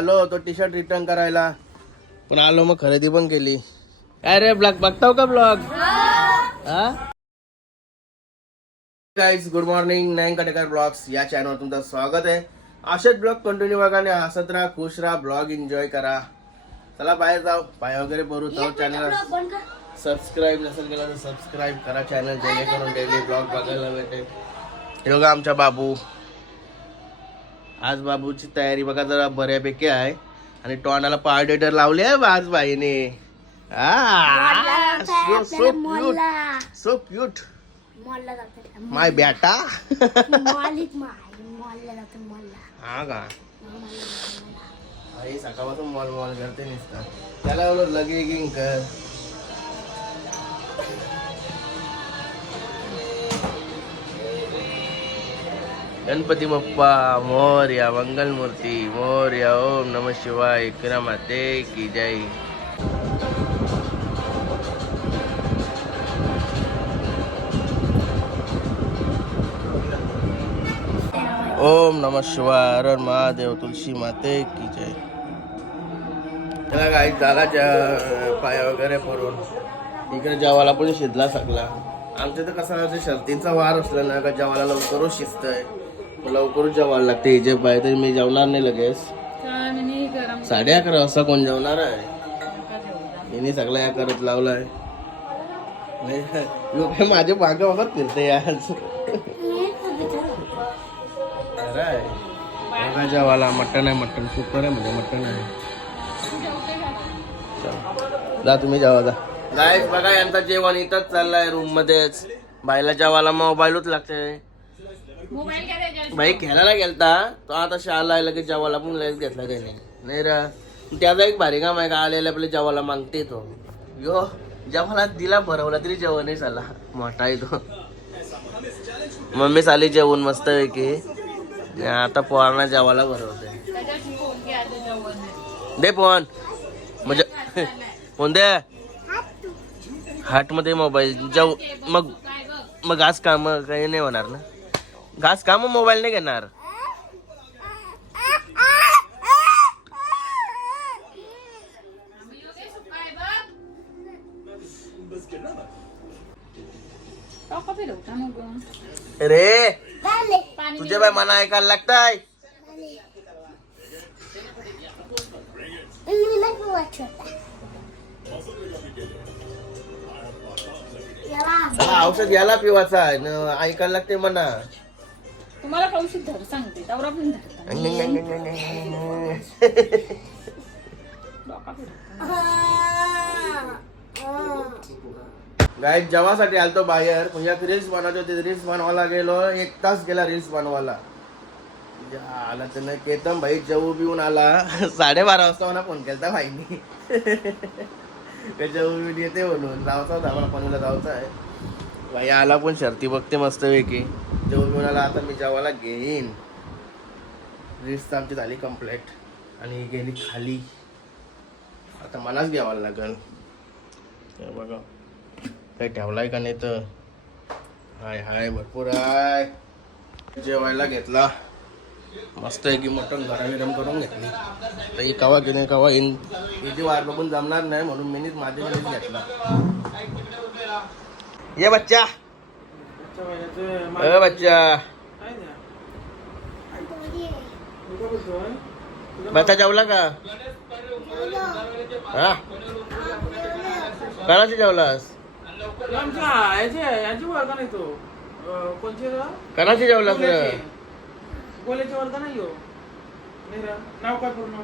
आलो होतो T shirt return करायला, पण आलो मग खरेदी पण केली. अरे ब्लॉग बघताव का blog? Guys good morning. Nayan Katekar blogs या चॅनलवर तुमचं स्वागत आहे. असेच ब्लॉग कंटिन्यू बघा आणि हसत राहा, खुश राहा, ब्लॉग एन्जॉय करा. चला बाहेर जाऊ, पाय वगैरे भरू. तो चॅनल सबस्क्राईब नसेल केला तर सबस्क्राईब करा चॅनल, जेणेकरून डेली ब्लॉग बघायला भेटेल. हे बघा आमचा बाबू. आज बाबूची तयारी बघा जरा बऱ्यापैकी आहे आणि तोंडाला पावडर लावली आहे आज बाईने. सो क्यूट माय बेटा. हा का आई सकाळपासून मॉल मॉल करते नुसता. त्याला बोललो लगेगिंग कर. गणपती बाप्पा मोरया, मंगलमूर्ती मोरया, ओम नमः शिवाय, विक्रमाते की जय. ओम नमः शिवाय, हर हर महादेव, तुलसी माते की जय. त्याला काही झाला पाया वगैरे पडून इकडे जेवायला पण शिजला सगळा. आमच्या तर कसं शर्तींचा वार असला ना का जेवायला लवकरच शिजत आहे, लवकरच जेवायला लागते. जे पाहिजे तरी मी जेवणार नाही लगेच. 11:30 वाजता कोण जेवणार आहे? मी सगळं या करत लावलाय. माझे मागे वगैरे फिरते आज. जेवायला मटण आहे, मटण सुपर आहे, म्हणजे मटण आहे. जा तुम्ही जेवा जा. गाईस बघा यांचा जेवण इथंच चाललंय रूम मध्येच. बाईला जेवायला मोबाईलच लागते. बाई खेळायला गेलता तो, आता शाळा लगेच जेवायला पण लगेच घेतला त्याने. नाही रे त्याचा एक भारी काम आहे का, आलेल्या आपल्या जेवायला मागते तो. यो जेवायला दिला भरवला तरी जेवण नाही झाला. मोठा आहे तो. मम्मी चाली जेवण मस्त आहे की. आता पोरांना जेवायला भरवते. दे फोन म्हणजे फोन दे. हाट मध्ये मोबाईल जाऊ. मग घास काम काही नाही होणार ना. घास काम मोबाईल नाही घेणार. रे तुझे बाय मना ऐकायला लागताय. औषध याला पिवायचा आहे न, ऐकायला लागते म्हणा. तुम्हाला औषध धर सांगते तवरा पण गाईस जेवासाठी आलतो बाहेर, म्हणजे रील्स बनवायचे होते. रील्स बनवायला गेलो, 1 तास गेला रील्स बनवायला. आला तर नाही केतन भाई जेवू बिवून आला. 12:30 वाजता मला फोन केलता भाईनी. जेवू बिवून येते म्हणून जायचं होतं आम्हाला, पनवेलला जायचं आहे. भाई आला पण शर्ती बघते मस्त पैकी. जेवू बिवून आला. आता मी जेवायला घेईन. रील्स तर आमची झाली कम्प्लीट आणि गेली खाली. आता मलाच घ्यावं लागेल. बघा काही ठेवलाय का नाही तर. हाय हाय भरपूर आहे. जेवायला घेतला मस्त आहे की. मटण गरम करून घेतली. तर ही कवा घेणे कवा येईन याची वाट बघून जमणार नाही, म्हणून मीच माझ्याकडेच घेतला. ये बच्चा, बच्चा बच्चा जेवला का? हा कणाची जेवलास? कणाची जेवलास? गोल्याच्या वर्ग नाही हो. नाव काय पूर्ण?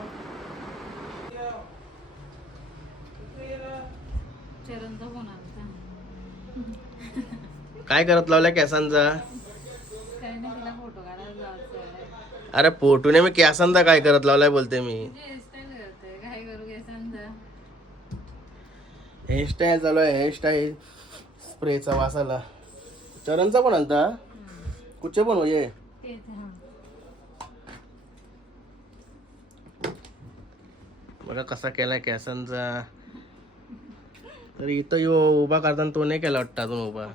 काय करत लावल्या केसांचा? अरे फोटोने मी केसांचा काय करत लावलाय बोलते मी. हेअरस्टाईल चालू आहे. हेअरस्टाईल स्प्रेचा वासाला. चरणचा पण आलता. कुठचे पण होय. बघा कसा केलाय केसांचा. तर इथं यो उभा करताना तो नाही केला वाटतं अजून उभा.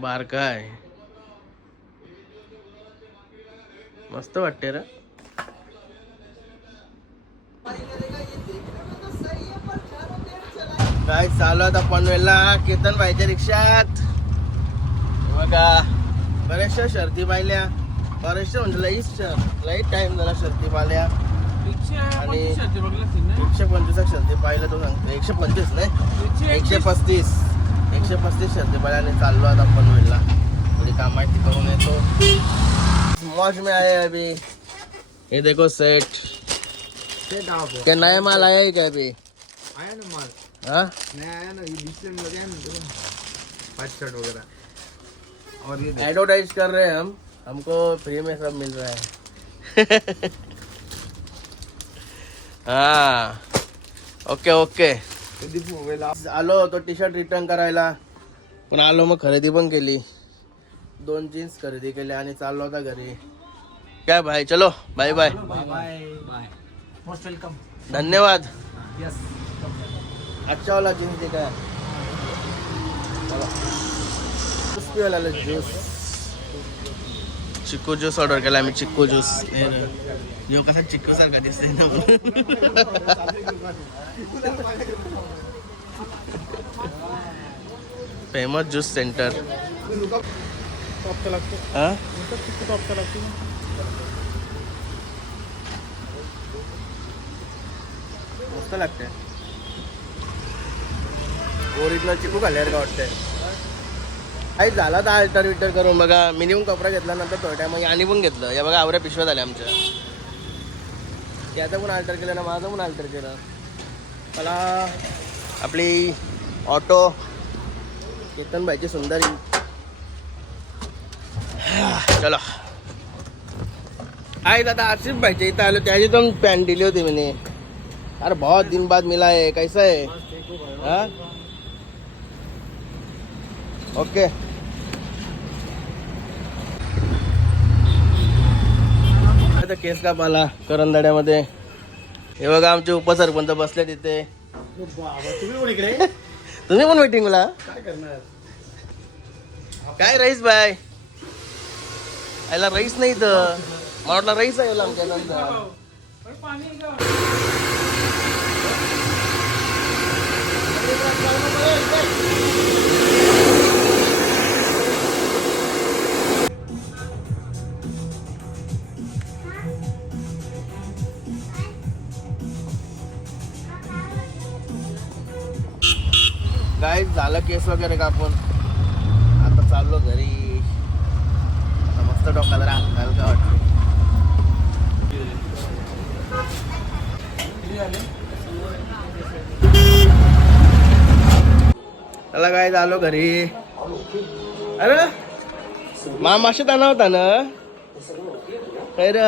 बारका आहे. मस्त वाटते रे. काय चालू आता पनवेलला केतन भाईच्या रिक्षात. बघा बऱ्याचशा शर्ती पाहिल्या, बऱ्याचशा म्हणजे लई टाइम झाला शर्ती पाहिल्या. आणि 125 शर्ती पाहिलं तो सांगतो. 125 नाही 135 शर्ती पाहिल्या. आणि चाललो आता पनवेलला थोडी कामाची करून येतो. मौज में आए अभी. ये देखो सेट क्या नया माल आया है क्या अभी? आया ना माल हाँ नया आया ना, ये डिस्प्ले में लगे हैं ना तो 5 शर्ट वगैरह. और ये एडवर्टाइज कर रहे हैं हमको फ्री में सब मिल रहा है. हाँ ओके ओके. आलो तो टी शर्ट रिटर्न करायला, पण आलो मग खरेदी पण केली. 2 जीन्स खरेदी केली आणि चाललो होता घरी. काय भाई चलो bye bye. Bye bye most welcome. धन्यवाद. यस अच्छा वाला जीन्स दिखा है. ज्यूस पिवायला आलो, ज्यूस. चिक्कू ज्यूस ऑर्डर केला आम्ही. चिक्कू ज्यूस जो कसा चिक्कू सारखा दिसतोय ना. Famous juice centre. हा मस्त लागते. ओरिजिनल चिकू खाल्ल्यावर का वाटतंय. काही झाला तर अल्टर विल्टर करून बघा. मिनिमम कपडा घेतल्यानंतर थोड्या टायमा आणि पण घेतलं. या बघा आवऱ्या पिशव्या झाल्या आमच्या. त्याचं पण अल्टर केलं ना, माझं पण अल्टर केलं. मला आपली ऑटो केतन भाईची सुंदरी. चलो आई दादा आसिफ भाईच्या इथं आलो. त्याची पण पॅन्ट दिली होती मैंने. अरे बहुत दिन बाद मिला है. कैसा है? हाँ ओके. आता केस कापाला करंदड्यामध्ये. हे बघा आमचे उपसरपंच बसले तिथे. तुम्ही पण वेटिंगला काय रईस बाय? याला रईस नाही तर मला वाटलं रईस आहे आमच्या नंतर. गाईस झालं केस वगैरे कापून. आता चाललो घरी. आता मस्त डोक्याला राहत का वाटतं. चला काय झालो घरी. अरे मामाशी ताना होता ना काय रे.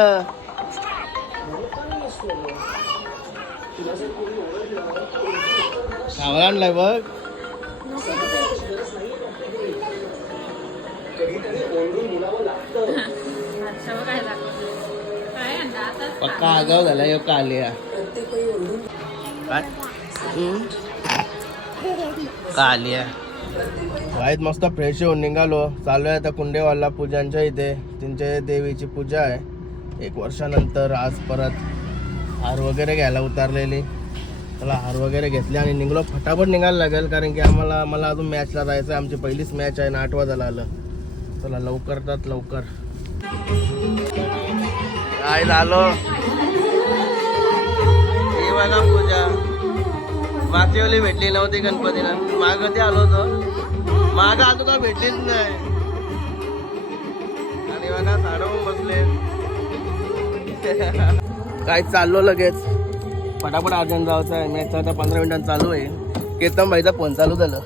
खावा आणलाय बघ. पक्का आगाव झाला यो का आलिया. काय का आलिया वाईट मस्त फ्रेश होऊन निघालो. चालू आहे आता कुंडेवाला पूजांच्या इथे. त्यांच्या देवीची पूजा आहे 1 वर्षानंतर. आज परत हार वगैरे घ्यायला उतारलेली. त्याला हार वगैरे घेतले आणि निघलो. फटाफट निघायला लागेल कारण की मला अजून मॅचला जायचं आहे. आमची पहिलीच मॅच आहे ना. 8 वाजायला आलं. चला लवकरात लवकर. काय झालो ही बघा पूजा. मागच्या वेळी भेटली नव्हती गणपतीला. माग कधी आलो होतो. माग आलो तर भेटलीच नाही. आणि बघा साडवून बसले. काय चाललो लगेच फटाफट अर्जंट जायचं आहे. मॅच आता 15 मिनिटांत चालू आहे. केतन भाईचा फोन चालू झालं.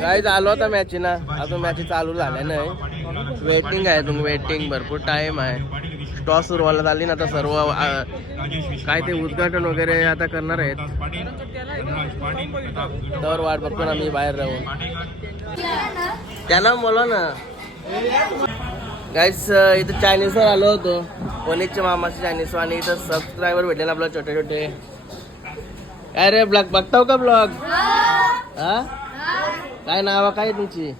काय झालो आता मॅच ना. अजून मॅच चालू झाल्या नाही. वेटिंग आहे. तुम्ही वेटिंग भरपूर टाइम आहे. टॉस सुरू व्हायला झाली ना. आता सर्व काय ते उद्घाटन वगैरे आता करणार आहेत. तर वाट बघतो ना मी बाहेर राहून. त्यांना बोला ना गाईस. इथं चायनीजवर आलो होतो. पुणेच्या मामाचे चायनीज. आणि इथं सबस्क्रायबर भेटले ना आपलं छोटे छोटे. अरे ब्लॉग बघताव का ब्लॉग? हा काय नाव काय तुमची?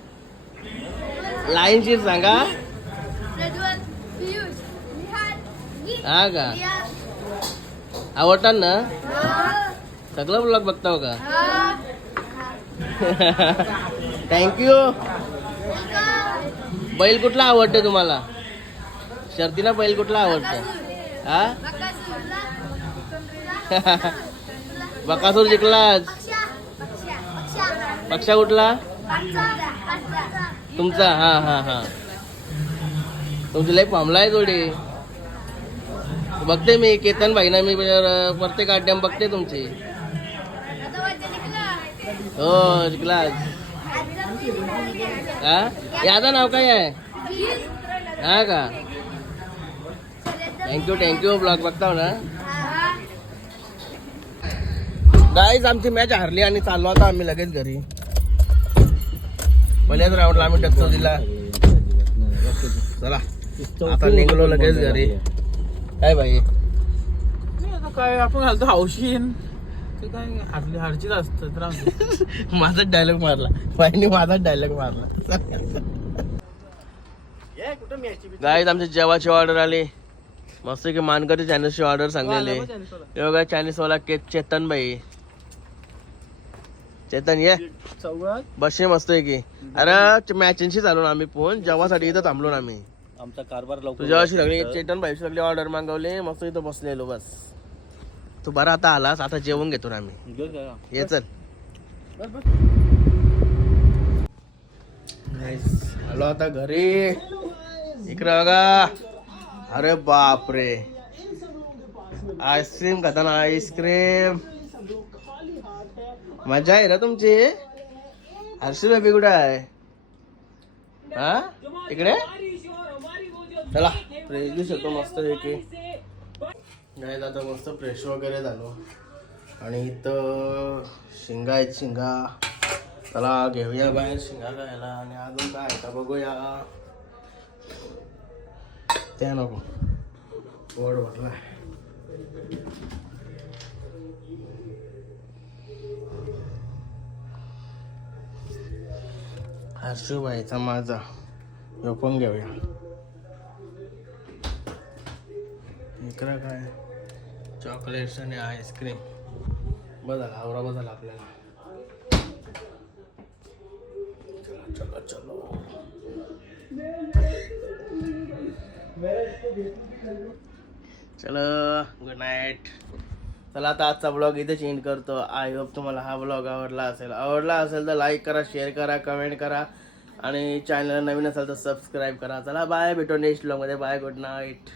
लाईनची सांगा. हा का आवडतात ना. सगळं ब्लॉग बघताव का? थँक्यू. बैल कुठला आवडतं तुम्हाला? शर्तीला बैल कुठला आवडतं? हा बकासूर जिंकलाच. पक्षा कुठला तुमचा? हा हा हा तुमची लई फॉर्मला आहे थोडी. बघते मी केतन भाई ना, मी प्रत्येक आड्याम बघते तुमची. हो जिंकलाच. हा यादा नाव काय आहे? हा का? थँक्यू ब्लॉग बघताव ना. गाईज आमची मॅच हारली आणि चाललो आता आम्ही लगेच घरी. पहिल्याच राऊंडला आम्ही टक्कर दिला. चला आता निघलो लगेच घरी. काय भाई नाही आता काय आपण घालतो हौशीन ते काय हारचीच असतं तर आमचं. माझाच डायलॉग मारला भाईने, माझाच डायलॉग मारला. गाईज आमची जेवाची ऑर्डर आली मस्त की. मानकरी चायनीजची ऑर्डर सांगलेली. हे बघा चायनीजवाला चेतन भाई. चेतन ये चौघात बसशे मस्त आहे की. अरे मॅचिंगशी चालू ना आम्ही फोन जेवासाठी इथं थांबलो ना आम्ही. आमचा कारभार लवकर तुझ्याशी सगळी चेतन भाई सगळी ऑर्डर मागवली मस्त इथं बसलेलो बस. तू बरा आता आलास, आता जेवण घेतो ना आम्ही. घेऊन जा. ये चल. आलो आता घरी. इकडे बघा. अरे बापरे आईस्क्रीम खाताना आईस्क्रीम. मजा आहे ना तुमची. हर्षी बेबी कुठे आहे? हा इकडे चला फ्रेश दिवस होतो मस्त पैकी. नाही आता मस्त फ्रेश वगैरे झालो आणि इथं शिंगा आहेत. शिंगा चला घेऊया बाहेर शिंगा खायला. आणि अजून काय आहे का बघूया. त्या नको पोट भरला. हर्षूबाईचा माझा ह्यो पण घेऊया. इकडं काय चॉकलेट्स आणि आईस्क्रीम. बदल आवरा बदल आपल्याला. चलो चलो चलो गुड नाईट. चला आता आजचा ब्लॉग इथे चेंज करतो. आय होप तुम्हाला हा ब्लॉग आवडला असेल तर लाईक करा, शेअर करा, कमेंट करा आणि चॅनल नवीन असेल तर सबस्क्राईब करा. चला बाय, भेटू नेक्स्ट ब्लॉगमध्ये. Bye, good night.